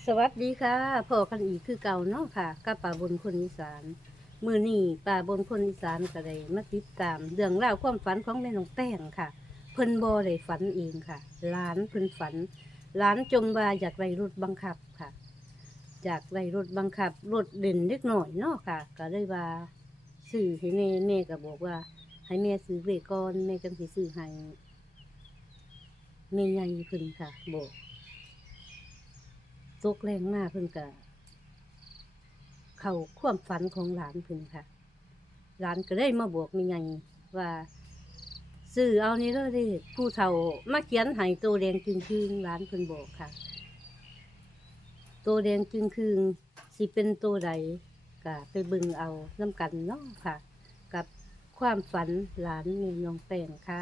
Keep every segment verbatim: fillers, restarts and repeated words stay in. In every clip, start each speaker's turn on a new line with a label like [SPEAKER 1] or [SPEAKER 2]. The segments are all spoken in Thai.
[SPEAKER 1] สวัสดีค่ะพ่อกันอีกคือเก่าเนาะค่ะกับป่าบนคนอีสานมื้อนี้ป่าบนคนอีสานก็ได้มาติดตามเรื่องราวความฝันของแม่น้องแป้งค่ะเพิ่นบ่ได้ฝันเองค่ะหลานเพิ่นฝันหลานจมว่าอยากได้รถบังคับค่ะอยากได้รถบังคับรถเด่นเล็กหน่อยเนาะค่ะก็เลยว่าซื้อให้แม่แม่ก็บอกว่า ให้แม่ซื้อเลขก่อนแม่จังสิซื้อให้แม่ใหญ่เพิ่นค่ะบอกตกแรงมากเพิ่นก็ เขาความฝันของหลานเพิ่นค่ะหลานก็ได้มาบอกมีไงว่าซื้อเอานี่เด้อเด้ผู้เฒ่ามาเขียนให้ตัวแดงจึงคืงหลานเพิ่นบอกค่ะตัวแดงจึงคืงสิเป็นตัวใดก็ไปเบิ่งเอาน้ำกันเนาะค่ะ กับความฝันหลานแม่น้องแป้งค่ะ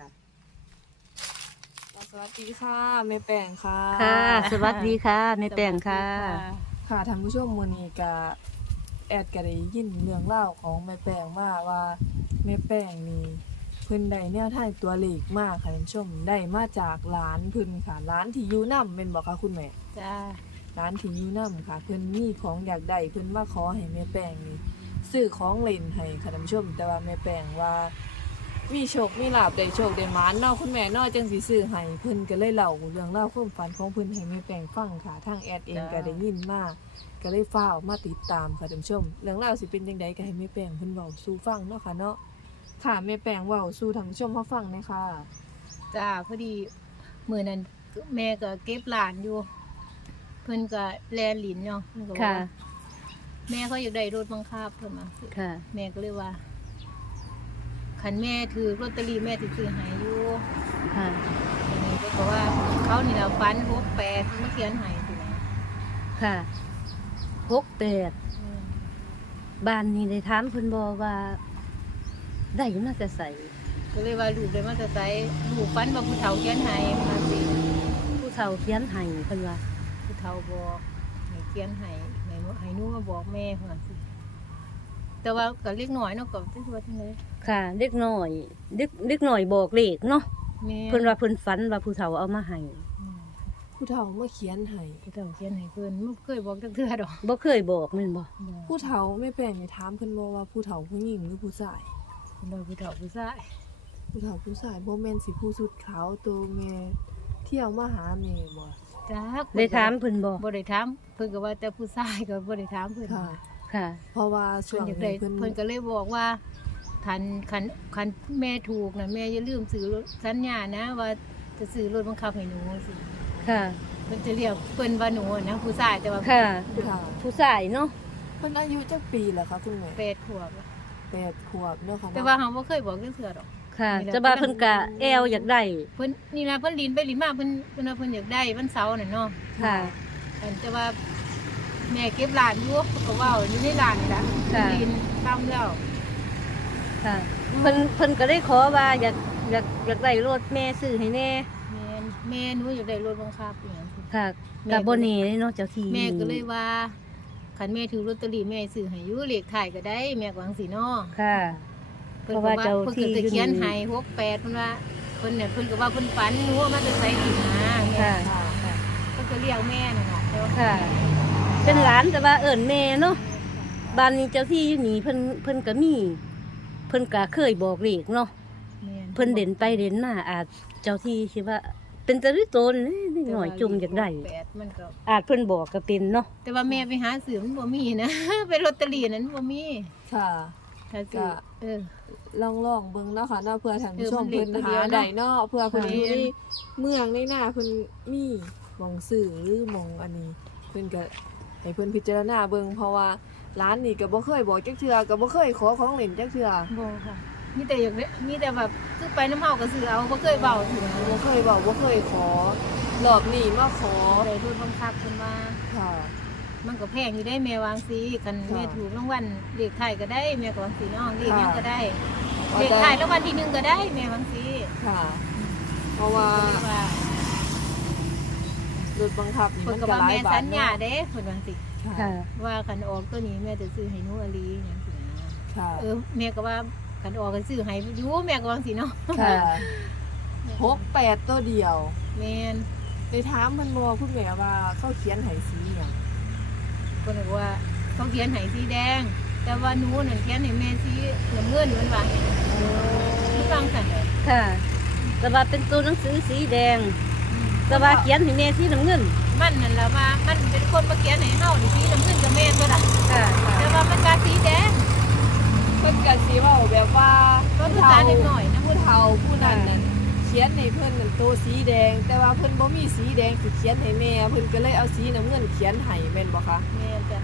[SPEAKER 2] สวัสดีค่ะแม่แป้งค่ะ
[SPEAKER 1] ค่ะ สวัสดีค่ะแม่แป้งค่ะ
[SPEAKER 2] ค่ะท่านผู้ชมมื้อนี้ก็แอดก็ได้ยินเรื่องเล่าวของแม่แป้งมาว่าแม่แป้งนี่เพิ่นได้แนวทางตัวเลขมาค่ะท่านผู้ชมได้มาจากหลานเพิ่นค่ะหลานที่อยู่นำแม่นบ่คะคุณแม่
[SPEAKER 3] จ้า
[SPEAKER 2] หลานที่อยู่นำค่ะเพิ่นมีของอยากได้เพิ่นมาขอให้แม่แป้งนี่ซื้อของเล่นให้ค่ะท่านผู้ชมแต่ว่าแม่แป้งว่า มีโชคมีลาภได้โชคได้หมานเนาะคุณแม่เนาะจังสิซื้อให้เพิ่นก็เลยเล่าเรื่องราวความฝันของเพิ่นให้แม่แป้งฟังค่ะทางแอดเองก็ได้ยินมาก็เลยฟ้าวมาติดตามค่ะท่านผู้ชมเรื่องราวสิเป็นจังไดก็ให้แม่แป้งเพิ่นเว้าสู่ฟังเนาะค่ะเนาะค่ะแม่แป้งเว้าสู่ท่านผู้ชมเฮาฟังหน่อยค่ะ
[SPEAKER 3] จ้าพอดีมื้อนั้นแม่ก็เก็บหลานอยู่ เพิ่นก็แลนหลินเนาะเพิ่นก็บอก
[SPEAKER 1] ค่ะ
[SPEAKER 3] ว่าแม่เขาอยากได้รถบังคับเพิ่นว่า
[SPEAKER 1] ค่ะ
[SPEAKER 3] แม่ก็เลยว่าคันแม่ถือลอตเตอรี่แม่สิซื้อให้อยู่
[SPEAKER 1] ค่ะ
[SPEAKER 3] อันนี้เพิ่นก็ว่าเขานี่ล่ะฝันหกแปดมาเขียนให้สินะ
[SPEAKER 1] ค่ะหกแปด
[SPEAKER 3] อืม
[SPEAKER 1] บ้านนี้ได้ถามเพิ่นบอกว่า ได้มาจะใส่
[SPEAKER 3] ก็เลยว่าลูกได้มาแต่ไสลูกฝันว่าผู้เฒ่าเขียนให้มาสิ
[SPEAKER 1] ผู้เฒ่าเขียนให้เพิ่นว่า
[SPEAKER 3] ผู้เฒ่าบอกให้เขียนให้ให้ให้หนูมาบอกแม่เพิ่นว่าสิแต่ว่าก็เล็กน้อยเนาะก็จังว่าจังได๋
[SPEAKER 1] ค่ะเด็กน้อยเด็กเด็กน้อยบอกเลขเนาะ
[SPEAKER 3] แม่
[SPEAKER 1] เพิ่นว่าเพิ่นฝันว่าผู้เฒ่าเอามาให้
[SPEAKER 3] อืม
[SPEAKER 2] ผู้เฒ่ามาเขียนให้
[SPEAKER 3] ผู้เฒ่าเขียนให้เพิ่นบ่เคยบอกจักเทื่อดอก
[SPEAKER 1] บ่เคยบอกแม่นบ่
[SPEAKER 2] ผู้เฒ่าแม่แป้งนี่ถามเพิ่นบ่ว่าผู้เฒ่าผู้หญิงหรือผู้ชาย
[SPEAKER 3] เพิ่นว่าผู้เฒ่าผู้ชาย
[SPEAKER 2] ผู้เฒ่าผู้ชายบ่แม่นสิผู้สุดขาวตัวแม่เที่ยวมาหาแม่บ่
[SPEAKER 3] จ้า
[SPEAKER 1] ได้ถามเพิ่นบ่
[SPEAKER 3] บ่ได้ถามเพิ่นก็ว่าแต่ผู้ชายก็บ่ได้ถามเพิ่น
[SPEAKER 2] ค่ะ
[SPEAKER 1] ค่ะ
[SPEAKER 2] เพราะว่าช่
[SPEAKER 3] เพิ่
[SPEAKER 2] วน ง
[SPEAKER 3] อยาก
[SPEAKER 2] นี้
[SPEAKER 3] ได้
[SPEAKER 2] เพิ่น
[SPEAKER 3] เพิ่นก็เลยบอกว่าคันคันคันแม่ถูกน่ะแม่อย่าลืมซื้อรถสัญญานะว่าจะซื้อรถบังคับให้หนูสิ
[SPEAKER 1] ค่ะ
[SPEAKER 3] เพิ่นจะเรียกเพิ่นว่าหนูอะนะผู้ชายแต่ว่า
[SPEAKER 1] ค่ะ
[SPEAKER 2] ค่ะ
[SPEAKER 1] ผู้ชายเนาะ
[SPEAKER 2] เพิ่นอายุจักปีแล้วคะคุณแม่
[SPEAKER 3] แปดขวบอะ
[SPEAKER 2] แปดขวบเนาะค่ะ
[SPEAKER 3] แต่ว่าเฮาบ่เคยบอกจักเทื่อดอก
[SPEAKER 1] ค่ะ
[SPEAKER 3] นี่แหละ
[SPEAKER 1] จะว่าเพิ่นก็แอวอยากได้
[SPEAKER 3] เพิ่นนี่นะเพิ่นลินไปลินมาเพิ่นเพิ่นว่าเพิ่นอยากได้วันเสาร์น่ะเนาะ
[SPEAKER 1] ค่ะ
[SPEAKER 3] อันแต่ว่าแม่เก็บหลานอยู่ก็เว้าอยู่ในหลานนี่ล่ะ
[SPEAKER 1] ค่ะ
[SPEAKER 3] ลินตามแล้ว
[SPEAKER 1] ค่ะ เพิ่นเพิ่นก็ได้ขอว่าอยากอยากอยากได้รถแม่ซื้อให้แน่
[SPEAKER 3] แม่นแม่หนูอยากได้รถบังคับอหย่างซี้
[SPEAKER 1] ค่ะ
[SPEAKER 3] แม่
[SPEAKER 1] กั
[SPEAKER 3] ก็
[SPEAKER 1] บบ่แน่เลยเนาะเจ้าที่
[SPEAKER 3] แม่ก็เลยว่าคันแม่ถือลอตเตอรี่แม่ซื้อให้อยู่เลขท้ายก็ได้แม่ก็จังซี่เนาะ
[SPEAKER 1] ค่ะ
[SPEAKER 3] เพิ่น
[SPEAKER 1] เพ
[SPEAKER 3] ก็
[SPEAKER 1] ราะ
[SPEAKER 3] ว่า
[SPEAKER 1] ว่าเจ้า
[SPEAKER 3] เพิ่น
[SPEAKER 1] ที่
[SPEAKER 3] ก็จะเขียน
[SPEAKER 1] อยู่นี่
[SPEAKER 3] ให้หกแปดเพิ่นว่าเพิ่นเนี่ยเพิ่นก็ว่าเพิ่นฝันหนูว่ามาจะใส่ดินนะแม่
[SPEAKER 1] ค่ะ
[SPEAKER 2] ค่ะ
[SPEAKER 3] เพิ่นก็เรียกแม่นั่นล่ะแต่ว่า
[SPEAKER 1] ค่ะ เป็นหลานแต่ว่าเอิ้นแม่เนาะบ้านนี้เจ้าที่อยู่นี่เพิ่นเพิ่นก็มี เพิ่นก็เคยบอกเลขเนาะ
[SPEAKER 3] แม่
[SPEAKER 1] เพิ่นเด่นไปเด่นมาอาจเจ้าที่คิดว่า เป็นตะริโตนนี่หน่อยจุ่มอยากได้
[SPEAKER 3] แปดมันก็
[SPEAKER 1] อาจเพิ่นบอกก็เป็นเนาะ
[SPEAKER 3] แต่ว่าแม่ไปหาซื้อมันบ่มีนะ เป็นลอตเตอรี่นั้นบ่มี
[SPEAKER 2] ค่ะ
[SPEAKER 3] ถ้าซื้อ
[SPEAKER 2] ก็
[SPEAKER 3] เออ
[SPEAKER 2] ลองลองเบิ่งเนาะค่ะเนาะเพื่อท่านผู้ชม
[SPEAKER 3] เออมันเด็
[SPEAKER 2] เพิ่
[SPEAKER 3] ก
[SPEAKER 2] น
[SPEAKER 3] ตัวเดี
[SPEAKER 2] หา
[SPEAKER 3] ยวเนาะ
[SPEAKER 2] ได้เนาะเพื่อเพิ่น
[SPEAKER 3] ค่ะ
[SPEAKER 2] อยู่ในเมืองในหน้าเพิ่นมีหม่องซื้อหรือหม่องอันนี้ เพิ่นก็ให้เพิ่นพิจารณาเบิ่งเพราะว่าร้านนี้ก็บ่เคยบอกจักเทื่อก็บ่เคยขอของเล่นจักเทื่อ
[SPEAKER 3] บ่ค่ะมีแต่อยากได้มีแต่แบบคือไปน้ำเฮาก็ซื้อเอาบ่เคยเว้าถึง
[SPEAKER 2] บ่เคยบอกบ่เคยขอรอบนี้มาขอ
[SPEAKER 3] ได้รถบังคับเพิ่นว่า
[SPEAKER 2] ค่ะ
[SPEAKER 3] มันก็แพงอยู่ได้แม่วางสิคัน
[SPEAKER 2] ค่ะ
[SPEAKER 3] แม่ถูกรางวัลเลขไทายก็ได้แม่ก็วางสิเนาะเลขหยัง
[SPEAKER 2] ค่ะ
[SPEAKER 3] ก็ได้
[SPEAKER 2] ว่า
[SPEAKER 3] เลข
[SPEAKER 2] แต่
[SPEAKER 3] ไทายรางวัลที่หนึ่งก็ได้แม่วางสิ
[SPEAKER 2] ค่ะ เพราะว่า
[SPEAKER 3] ว่าร
[SPEAKER 2] ถบังคับนี่
[SPEAKER 3] เพิ่
[SPEAKER 2] มัน น
[SPEAKER 3] ก็
[SPEAKER 2] ก็
[SPEAKER 3] ว่า
[SPEAKER 2] หลาย
[SPEAKER 3] แม่
[SPEAKER 2] บา
[SPEAKER 3] สั
[SPEAKER 2] ท
[SPEAKER 3] ญ
[SPEAKER 2] เนาะ
[SPEAKER 3] ญาเด้เพิ่นวางสิ
[SPEAKER 2] ค่ะ
[SPEAKER 1] ค่ะ
[SPEAKER 3] ว่าคันออกตัวนี้แม่จะซื้อให้หนูอลีหยังสินะ
[SPEAKER 2] ค่ะ
[SPEAKER 3] เออแม่ก็ว่าคันออกก็ซื้อให้อยู่แม่ก็วางสิเนาะ
[SPEAKER 2] ค่ะหกแปดตัวเดียว
[SPEAKER 3] แม่น
[SPEAKER 2] ได้ถามเพิ่นบ่คุณแม่ว่าเขาเขียนให้สีหยัง
[SPEAKER 3] เพิ่นบอกว่าเขาเขียนให้สีแดง แต่ว่าหนูนั่นเขียนให้แม่สีน้ำเงินมันว่าคือฟังซั่นเด้อ
[SPEAKER 1] ค่ะแต่ว่าเป็นตัวหนังสือสีแดงแต่ว่าเขียนให้แม่สีน้ำเงิน
[SPEAKER 3] มันนั่นล่ะว่ามันเป็นคนมาเขียนให้เฮานี่สีน้ำเงินก็แม่นบ่ล่ะ
[SPEAKER 1] ค่ะ
[SPEAKER 3] แต่ว่ามันก็สีแดง
[SPEAKER 2] เพิ่นก็สิเว้าแบบว่า
[SPEAKER 3] ก็ภาษาเด็กน้อยนะ
[SPEAKER 2] ผู้เฒ่าผู้นั้นนั่นเขียนให้เพิ่นนั่นตัวสีแดง แต่ว่าเพิ่นบ่มีสีแดงสิเขียนให้แม่เพิ่นก็เลยเอาสีน้ำเงินเขียนให้แม่นบ่คะ
[SPEAKER 3] แม่นจ้ะ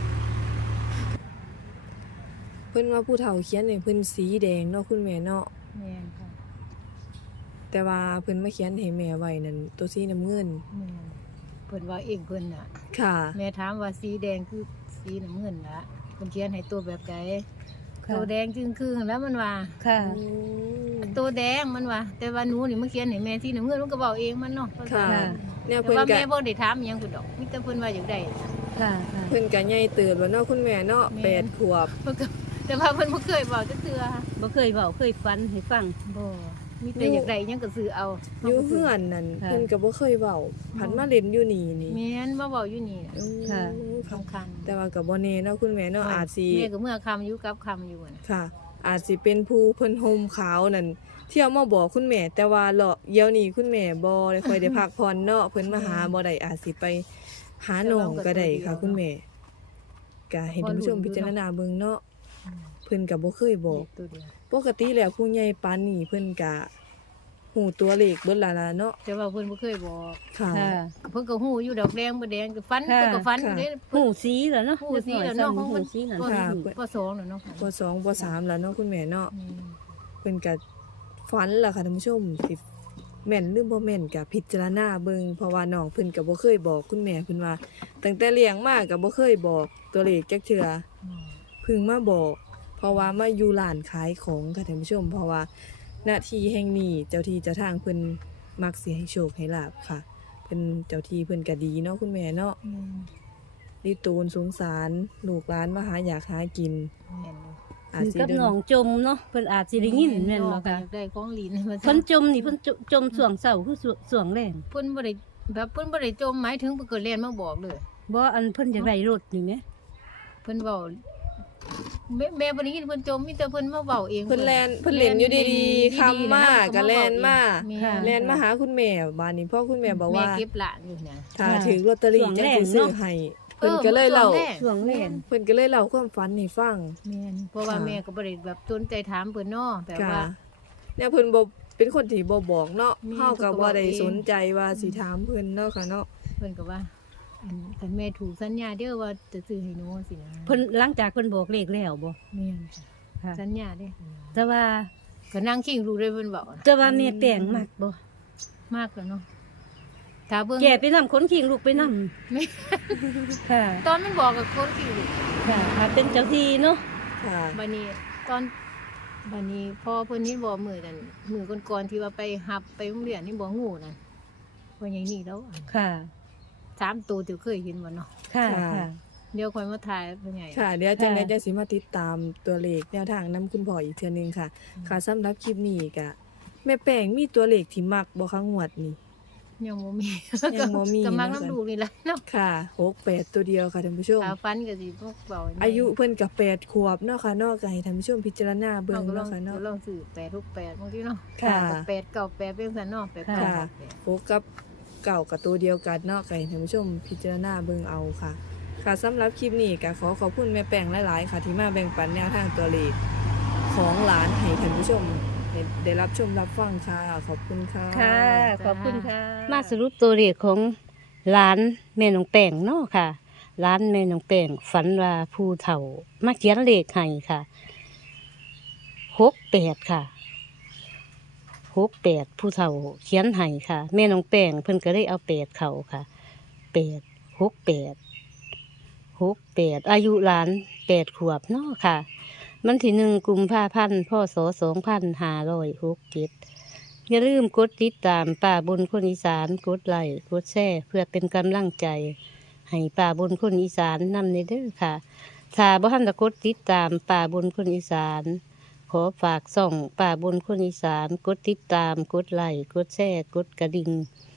[SPEAKER 2] เพิ่นว่าผู้เฒ่าเขียนให้เพิ่นสีแดงเนาะคุณแม่เนาะ
[SPEAKER 3] แม่นค่ะ
[SPEAKER 2] แต่ว่าเพิ่นมาเขียนให้แม่ไว้นั่นตัวสีน้ำเงิน
[SPEAKER 3] แม่นเพิ่นว่าเองเพิ่นน่ะ
[SPEAKER 2] ค่ะ
[SPEAKER 3] แม่ถามว่าสีแดงคือสีน้ำเงินละเพิ่นเขียนให้ตัวแบบใด
[SPEAKER 1] ค่ะ
[SPEAKER 3] ตัวแดงจึงคือแล้วมันว่า
[SPEAKER 1] ค่ะ
[SPEAKER 2] อืม
[SPEAKER 3] ตัวแดงมันว่า แต่ว่าหนูนี่มาเขียนให้แม่สีน้ำเงินมันก็บอกเองมันเนาะ
[SPEAKER 2] ค่ะ
[SPEAKER 1] ค่ะ
[SPEAKER 2] เนี่ย
[SPEAKER 3] แต่
[SPEAKER 2] เพิ่น
[SPEAKER 3] ว่า
[SPEAKER 2] ก็
[SPEAKER 3] แม่บ่ได้ถามอิหยังเพิ่นดอกมีแต่เพิ่นว่าอยากได้
[SPEAKER 1] ค่ะค่ะ
[SPEAKER 2] เพิ่นก็ใหญ่เติบแล้วเนาะคุณแม่เนาะ
[SPEAKER 3] แม่
[SPEAKER 2] แปดขวบ
[SPEAKER 3] เพิ่นก็แต่ว่าเพิ่นบ่เคยบอกจักเทื่อ
[SPEAKER 1] บ่เคยเว้าเคยฝันให้ฟัง
[SPEAKER 3] บ่มีแต่อยากได้อิหยังก็ซื้อเอา
[SPEAKER 2] อยู่เฮือนนั่น
[SPEAKER 1] ค่ะ
[SPEAKER 2] เพิ่นก็บ่เคยเว้าผันมาเล่นอยู่นี่นี่
[SPEAKER 3] แม่นมาเว้าอยู่นี่
[SPEAKER 2] อืม
[SPEAKER 1] ค่ะ
[SPEAKER 3] สำคัญ
[SPEAKER 2] แต่ว่าก็บ่แน่เนาะคุณแม่เนาะอาจสิ
[SPEAKER 3] แม่ก็เมื่อคำอยู่กับคำอยู่น่ะ
[SPEAKER 2] ค่ะ อาจสิเป็นผู้เพิ่นห่มขาวนั่นเที่ยวมาบอกคุณแม่ แต่ว่าเลาะเดี๋ยวนี้คุณแม่บ่ได้ค่อยได้พักผ่อนเนาะเพิ่นมาหาบ่ได้อาจสิไปหาน้องก็ได้ค่ะ คุณแม่ก็ให้ท่านผู้ชมพิจารณาเบิ่งเนาะเพิ่นก็บ่เคยบอก
[SPEAKER 3] ตัวเดียว
[SPEAKER 2] ปกติแล้วผู้ใหญ่ปานนี้เพิ่นก็ฮู้ตัวเลขเบิดแล้วล่ะเนาะ
[SPEAKER 3] แต่ว่าเพิ่นบ่เคยบอก
[SPEAKER 2] ค่ะ
[SPEAKER 1] ค่ะ
[SPEAKER 3] เพิ่นก็ฮู้อยู่ดอกแดงบ่แดงก็ฟัน
[SPEAKER 1] ค่ะ
[SPEAKER 3] เพิ่นก็ฟัน
[SPEAKER 2] ค่ะ
[SPEAKER 3] เด้
[SPEAKER 1] หูสีแล้วเนาะ
[SPEAKER 3] ฮู้สีแล้วเนาะของ
[SPEAKER 1] หู
[SPEAKER 3] เพิ่น
[SPEAKER 1] สีแล้ว
[SPEAKER 3] ก็
[SPEAKER 2] ค่ะ
[SPEAKER 3] ก็สองแล้วเนาะ
[SPEAKER 2] ปสองปสามแล้วเนาะคุณแม่เนาะ
[SPEAKER 3] อืม
[SPEAKER 2] เพิ่นก็ฝันล่ะค่ะท่านผู้ชมสิแม่นหรือบ่แม่นก็พิจารณาเบิ่งเพราะว่าน้องเพิ่นก็บ่เคยบอกคุณแม่เพิ่นว่าตั้งแต่เลี้ยงมาก็บ่เคยบอกตัวเลขจักเทื่อเพิ่งมาบอก เพราะว่ามาอยู่ร้านขายของค่ะท่านผู้ชม เพราะว่าหน้าที่แห่งนี้เจ้าที่เจ้าทางเพิ่นมักสิให้โชคให้ลาภค่ะเพิ่นเจ้าที่เพิ่นก็ดีเนาะคุณแม่เนาะ
[SPEAKER 3] อืม
[SPEAKER 2] นี่ตูนสงสารลูกหลานมาหาอยากหากิน
[SPEAKER 3] แม่นอยู่
[SPEAKER 2] อาจ
[SPEAKER 1] คือ
[SPEAKER 2] สิ
[SPEAKER 1] กับ
[SPEAKER 2] เดิน
[SPEAKER 1] น้องจมเนาะเพิ่นอาจสิได้ยินแม่นบ่ค่ะ
[SPEAKER 3] อยากได้ของหลินมา
[SPEAKER 1] เพิ่นจมนี่เพิ่นจจมส่วงเสาคือส่วงส่วงแรง
[SPEAKER 3] เพิ่นบ่ได้แบบเพิ่นบ่ได้จมหมายถึงเพิ่นก็เรียนมาบอกเลย
[SPEAKER 1] บ่อันเพิ่นอยากได้รถนี่แหม
[SPEAKER 3] เพิ่นเว้าแม่แม่บ่ได้ยินเพิ่นจมมีแต่เพิ่นมาเว้าเอง
[SPEAKER 2] เพิ่นแลนเพิ่นเล่นอยู่ดีๆคำมาก็แลนมา
[SPEAKER 3] ค่ะ
[SPEAKER 2] แลนมาหาคุณแม่บ้านนี้พ่อคุณแม่บอกว่า
[SPEAKER 3] แม่เก็บหลานอยู่เนี่ย
[SPEAKER 2] ถ้าถือลอตเตอรี่จะสิซื้อให้เพิ่นก็เลยเล่า
[SPEAKER 3] ออ
[SPEAKER 1] ส่วงแรง
[SPEAKER 2] เพิ่นก็เลยเล่าความฝันให้ฟัง
[SPEAKER 3] แม่นเพราะว่า
[SPEAKER 2] ค่ะ
[SPEAKER 3] แม่ก็บ่ได้แบบสนใจถามเพิ่นเนาะแบบ
[SPEAKER 2] ค่ะ
[SPEAKER 3] ว่า
[SPEAKER 2] เนี่ยเพิ่นบ่เป็นคนที่บ่บอกเนาะ
[SPEAKER 3] แม่
[SPEAKER 2] เฮาก็บ่ได้
[SPEAKER 3] เพิ่นก็บอกเอง
[SPEAKER 2] สนใจว่าสิถามเพิ่นเนาะค่ะเนาะ
[SPEAKER 3] เพิ่นก็ว่าอันคันแม่ถูกสัญญาเด้อว่าจะซื้อให้หนูสินะ
[SPEAKER 1] เพิ่นหลังจากเพิ่นบอกเลขแล้วบ่
[SPEAKER 3] แม่น
[SPEAKER 1] ค่ะ
[SPEAKER 3] สัญญาเด้อ
[SPEAKER 1] แต่ว่า
[SPEAKER 3] ก็นั่งคิงรู้เลยเพิ่นบอกนะ
[SPEAKER 1] แต่ว่าแม่แป้งมักบ่
[SPEAKER 3] มากแล้วเนาะถ้าเบิ่ง
[SPEAKER 1] แก่ไปนำคนขิงลูกไปนำ
[SPEAKER 3] แม่
[SPEAKER 1] ค่ะ
[SPEAKER 3] ตอนมันบอกกับคนคิงรู้
[SPEAKER 1] ค่ะถ้าเป็นเจ้าที่เนาะ
[SPEAKER 2] ค่ะ
[SPEAKER 3] บัดนี้ตอนบัดนี้พอเพิ่นนี่บอกมื้อนั้นมื้อก่อนๆที่ว่าไปหับไปโรงเรียนนี่บ่งูนั่นว่าอย่างนี้แล้ว
[SPEAKER 1] ค่ะ
[SPEAKER 3] สามตัวที่เคยเห็นบ่เนาะ
[SPEAKER 1] ค่ะ
[SPEAKER 2] ค่ะ
[SPEAKER 1] ค่ะ
[SPEAKER 3] เดี๋ยวค่อยมาถ่ายเป็นไง
[SPEAKER 2] ค่ะเดี๋ยวจังได๋
[SPEAKER 1] ค่ะ
[SPEAKER 2] จะสิมาติดตามตัวเลขแนวทางนํคุณพ่ออีกเทื่อนึงค่ะ ค่ะสำหรับคลิปนี้ก็แม่แป้งมีตัวเลขที่มักบ่คะงวดนี้
[SPEAKER 3] ยังบ่มี
[SPEAKER 2] ยังบ่มี
[SPEAKER 3] ก็มัก
[SPEAKER 2] เนาะ
[SPEAKER 3] น้ำดูกนี่แหละเนาะ
[SPEAKER 2] ค่ะหกแปดตัวเดียวค่ะท่านผู้ชม
[SPEAKER 3] ขาฟันก็สิพวกเบา
[SPEAKER 2] อายุเพิ่นกับแปดขวบเนาะค่ะเนาะก็ให้ท่านผู้ชมพิจารณาเบิ่
[SPEAKER 3] เบิ่
[SPEAKER 2] ง
[SPEAKER 3] งลอ
[SPEAKER 2] เนาะ
[SPEAKER 3] ง
[SPEAKER 2] ค่ะเนาะ
[SPEAKER 3] ลองซื้อแปดทุกแปดบางทีเนาะ
[SPEAKER 2] ค่ะ
[SPEAKER 3] แปดเก้าแปดเป็นสันเนาะแปดเก้า
[SPEAKER 2] ค่ะ
[SPEAKER 3] แปด
[SPEAKER 2] โฟกับเก่ากับตัวเดียวกันเนาะก็ให้ท่านผู้ชมพิจารณาเบิ่งเอาค่ะ ค่ะสำหรับคลิปนี้ก็ขอขอบคุณแม่แป้งหลายๆค่ะที่มาแบ่งปันแนวทางตัวเลขของหลานให้ท่านผู้ชมได้ได้รับชมรับฟังค่ะขอบคุณค่ะ
[SPEAKER 1] ค่ะ ขอบคุณค่ะ มาสรุปตัวเลขของร้านแม่น้องแป้งเนาะค่ะร้านแม่น้องแป้งฝันว่าผู้เฒ่ามาเขียนเลขให้ค่ะหกแปดค่ะหกแปดผู้เฒ่าเขียนให้ค่ะ แม่น้องแป้งเพิ่นก็เลยเอาแปดเข่าค่ะแปดหกแปดหกแปดอายุหลานแปดขวบเนาะค่ะ มันที่หนึ่งกุมภาพันธ์พศสองพันห้าร้อยหกเจ็ดอย่าลืมกดติดตามป่าบนคนอีสานกดไลค์กดแชร์เพื่อเป็นกำลังใจ ให้ป่าบนคนอีสานนำในเด้อค่ะ ถ้าบ่ทันจะกดติดตามป่าบนคนอีสาน ขอฝากส่องป่าบนคนอีสานกดติดตามกดไลค์กดแชร์กดกระดิ่งเ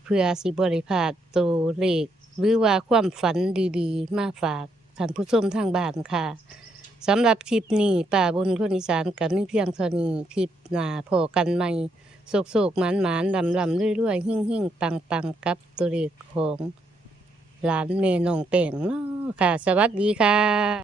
[SPEAKER 1] พื่อสิบริพลาดตัวเลขหรือว่าความฝันดีๆ มาฝากท่านผู้ชมทางบ้านค่ะสำหรับคลิปนี้ป่าบนคนอีสานกับมีเพียงเท่านี้คลิปหน้าพอกันใหม่โศกๆหมานๆลำๆเรื่อยๆหิ่งๆปังๆกับตัวเลขของหลานเมน้องแป้งเนาะค่ะ สวัสดีค่ะ